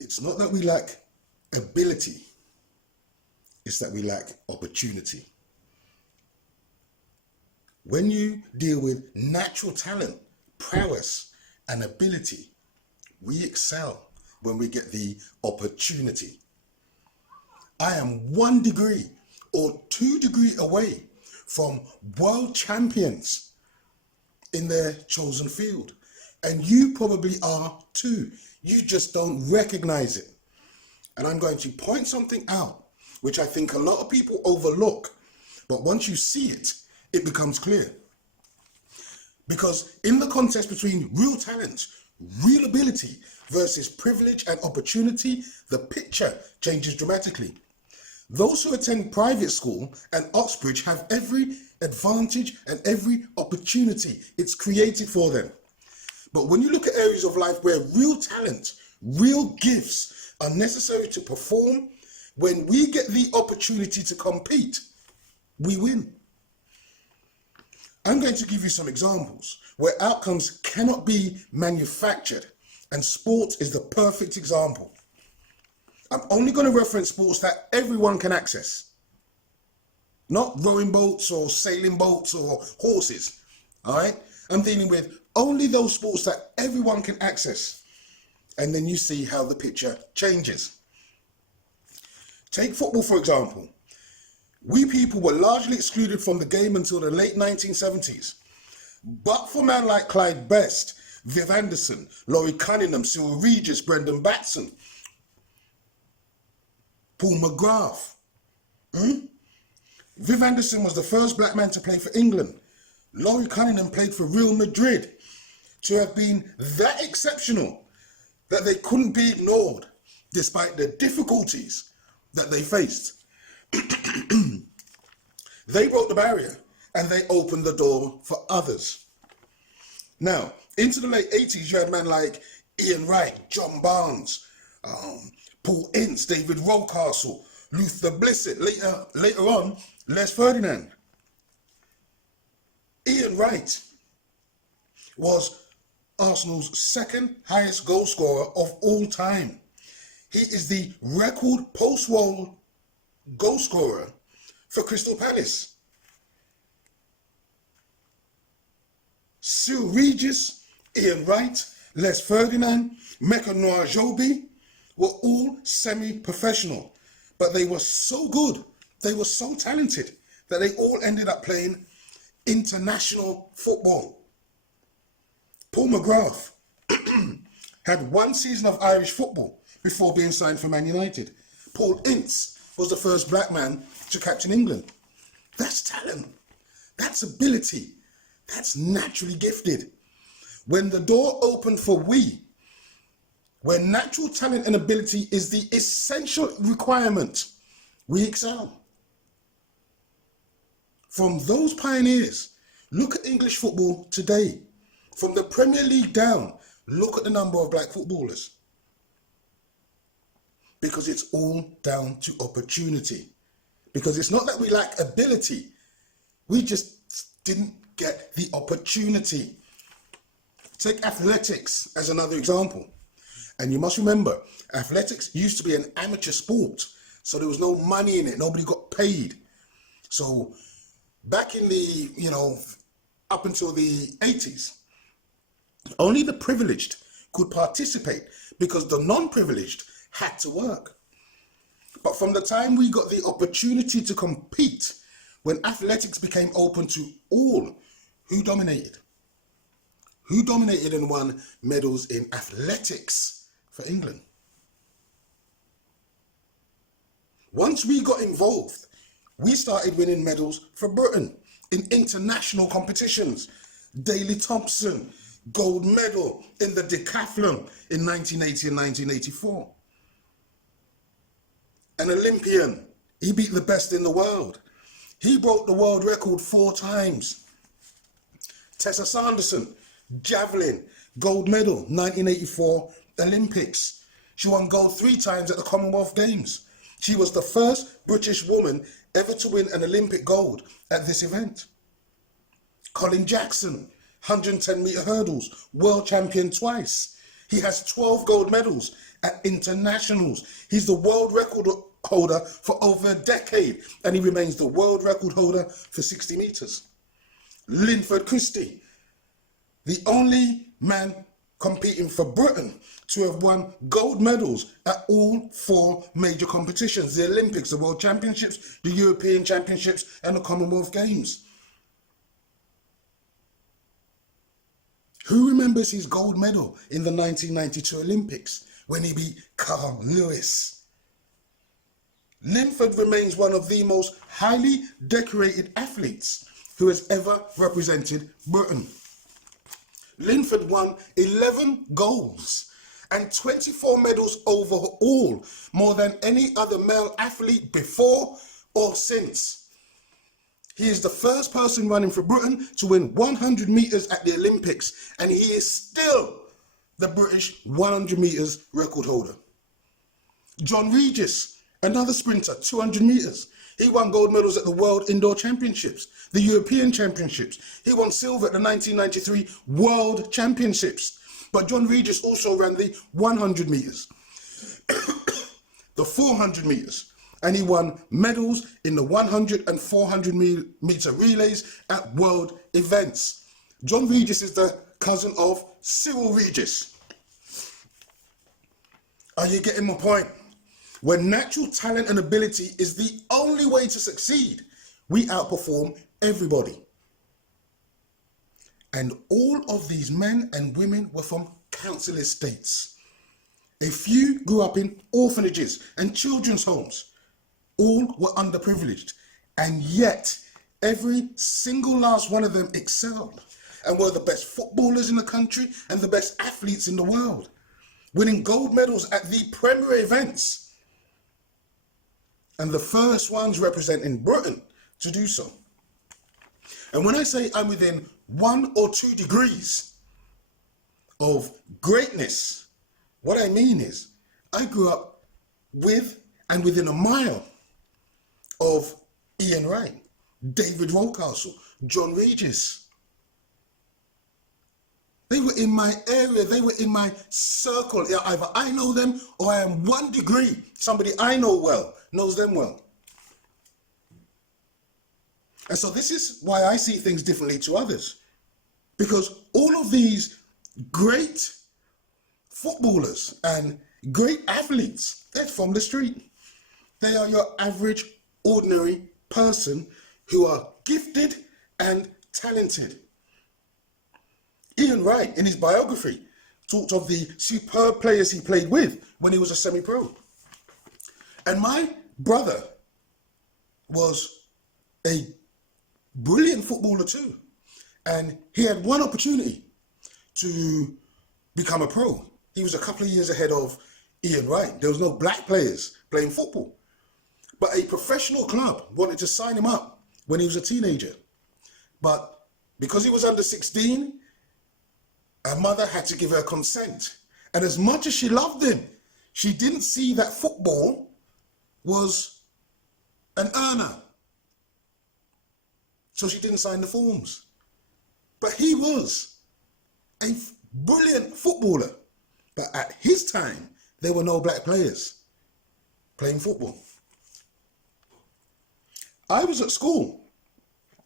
It's not that we lack ability, it's that we lack opportunity. When you deal with natural talent, prowess, and ability, we excel when we get the opportunity. I am 1 degree or 2 degrees away from world champions in their chosen field. And you probably are too. You just don't recognize it. And I'm going to point something out, which I think a lot of people overlook. But once you see it, it becomes clear. Because in the contest between real talent, real ability versus privilege and opportunity, the picture changes dramatically. Those who attend private school and Oxbridge have every advantage and every opportunity it's created for them. But when you look at areas of life where real talent, real gifts are necessary to perform, when we get the opportunity to compete, we win. I'm going to give you some examples where outcomes cannot be manufactured, and sport is the perfect example. I'm only going to reference sports that everyone can access. Not rowing boats or sailing boats or horses, all right? I'm dealing with only those sports that everyone can access. And then you see how the picture changes. Take football, for example. We people were largely excluded from the game until the late 1970s. But for men like Clyde Best, Viv Anderson, Laurie Cunningham, Cyril Regis, Brendan Batson, Paul McGrath. Viv Anderson was the first black man to play for England. Laurie Cunningham played for Real Madrid. To have been that exceptional that they couldn't be ignored despite the difficulties that they faced. They broke the barrier and they opened the door for others. Now, into the late 80s, you had men like Ian Wright, John Barnes, Paul Ince, David Rocastle, Luther Blissett, later on, Les Ferdinand. Ian Wright was Arsenal's second highest goal scorer of all time. He is the record post-war goal scorer for Crystal Palace. Cyril Regis, Ian Wright, Les Ferdinand, Mecca Noir Joby were all semi-professional, but they were so good, they were so talented that they all ended up playing international football. Paul McGrath had 1 season of Irish football before being signed for Man United. Paul Ince was the first black man to captain England. That's talent. That's ability. That's naturally gifted. When the door opened for we, where natural talent and ability is the essential requirement, we excel. From those pioneers, look at English football today. From the Premier League down, look at the number of black footballers. Because it's all down to opportunity. Because it's not that we lack ability, we just didn't get the opportunity. Take athletics as another example. And you must remember, athletics used to be an amateur sport, so there was no money in it, nobody got paid. So back in the, up until the 80s, only the privileged could participate because the non-privileged had to work. But from the time we got the opportunity to compete, when athletics became open to all, who dominated? Who dominated and won medals in athletics for England? Once we got involved, we started winning medals for Britain in international competitions. Daley Thompson, gold medal in the decathlon in 1980 and 1984. An Olympian, he beat the best in the world. He broke the world record 4 times. Tessa Sanderson, javelin, gold medal, 1984 Olympics. She won gold 3 times at the Commonwealth Games. She was the first British woman ever to win an Olympic gold at this event. Colin Jackson, 110 meter hurdles, world champion twice. He has 12 gold medals at internationals. He's the world record holder for over a decade, and he remains the world record holder for 60 meters. Linford Christie, the only man competing for Britain to have won gold medals at all 4 major competitions: the Olympics, the World Championships, the European Championships, and the Commonwealth Games. Who remembers his gold medal in the 1992 Olympics when he beat Carl Lewis? Linford remains one of the most highly decorated athletes who has ever represented Britain. Linford won 11 golds and 24 medals overall, more than any other male athlete before or since. He is the first person running for Britain to win 100 meters at the Olympics, and he is still the British 100 meters record holder. John Regis, another sprinter, 200 meters. He won gold medals at the World Indoor Championships, the European Championships. He won silver at the 1993 World Championships. But John Regis also ran the 100 meters, the 400 meters, and he won medals in the 100 and 400 meter relays at world events. John Regis is the cousin of Cyril Regis. Are you getting my point? When natural talent and ability is the only way to succeed, we outperform everybody. And all of these men and women were from council estates. A few grew up in orphanages and children's homes. All were underprivileged, and yet every single last one of them excelled and were the best footballers in the country and the best athletes in the world, winning gold medals at the premier events, and the first ones representing Britain to do so. And when I say I'm within 1 or 2 degrees of greatness, what I mean is I grew up with and within a mile of Ian Wright, David Rocastle, John Regis. They were in my area, they were in my circle. Either I know them or I am 1 degree. Somebody I know well knows them well. And so this is why I see things differently to others. Because all of these great footballers and great athletes, they're from the street. They are your average, ordinary person who are gifted and talented. Ian Wright, in his biography, talked of the superb players he played with when he was a semi-pro. And my brother was a brilliant footballer too. And he had one opportunity to become a pro. He was a couple of years ahead of Ian Wright. There was no black players playing football. But a professional club wanted to sign him up when he was a teenager. But because he was under 16, her mother had to give her consent. And as much as she loved him, she didn't see that football was an earner. So she didn't sign the forms. But he was a brilliant footballer. But at his time, there were no black players playing football. I was at school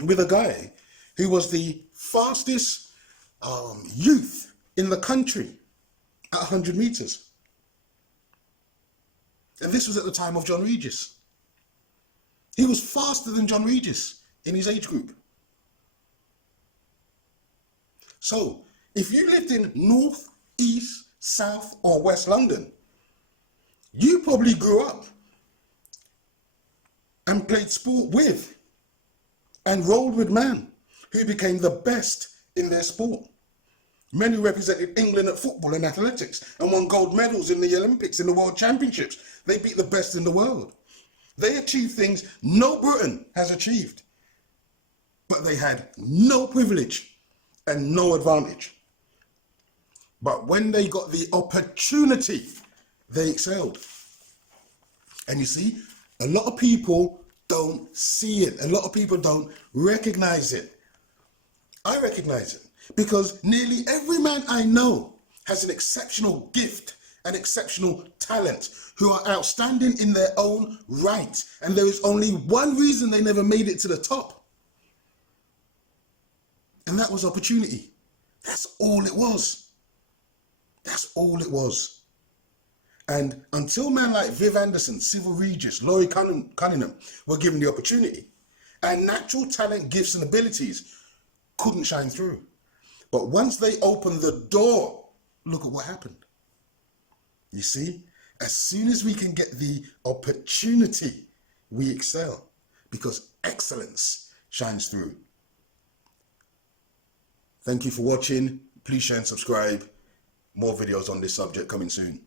with a guy who was the fastest youth in the country at 100 meters. And this was at the time of John Regis. He was faster than John Regis in his age group. So, if you lived in North, East, South, or West London, you probably grew up and played sport with and rolled with men who became the best in their sport. Men who represented England at football and athletics and won gold medals in the Olympics and the World Championships. They beat the best in the world. They achieved things no Briton has achieved. But they had no privilege and no advantage. But when they got the opportunity, they excelled. And you see, a lot of people don't see it. A lot of people don't recognize it. I recognize it because nearly every man I know has an exceptional gift, an exceptional talent, who are outstanding in their own right. And there is only one reason they never made it to the top. And that was opportunity. That's all it was. That's all it was. And until men like Viv Anderson, Civil Regis, Laurie Cunningham were given the opportunity, and natural talent, gifts and abilities couldn't shine through. But once they opened the door, look at what happened. You see, as soon as we can get the opportunity, we excel, because excellence shines through. Thank you for watching. Please share and subscribe. More videos on this subject coming soon.